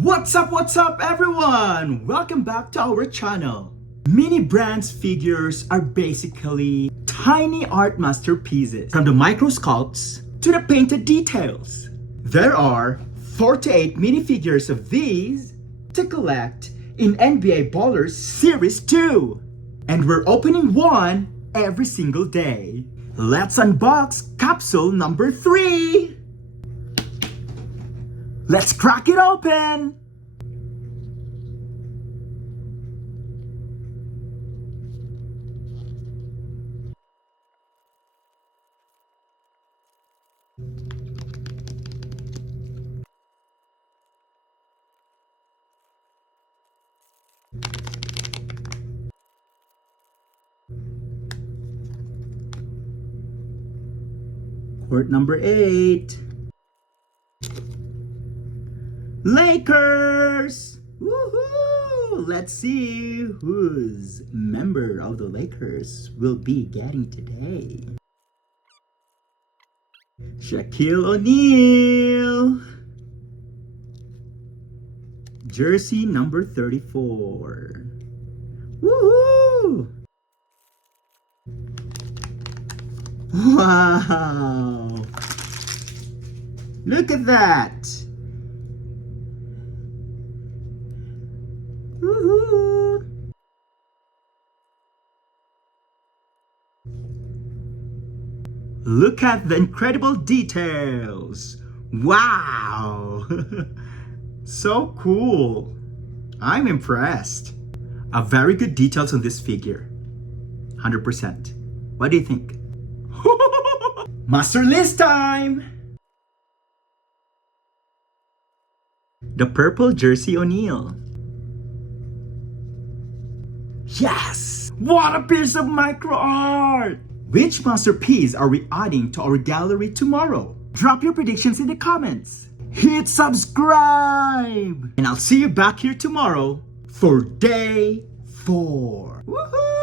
What's up everyone? Welcome back to our channel. Mini brands figures are basically tiny art masterpieces, from the micro sculpts to the painted details. There are 48 minifigures of these to collect in NBA Ballers Series 2. And we're opening one every single day. Let's unbox capsule number 3. Let's crack it open! Quart number 8. Lakers! Woohoo! Let's see whose member of the Lakers will be getting today. Shaquille O'Neal. Jersey number 34. Woohoo! Wow! Look at that! Woohoo! Look at the incredible details! Wow! So cool! I'm impressed. A very good details on this figure. 100%. What do you think? Master list time! The purple Jersey O'Neal. Yes! What a piece of micro art! Which masterpiece are we adding to our gallery tomorrow? Drop your predictions in the comments. Hit subscribe! And I'll see you back here tomorrow for day 4. Woohoo!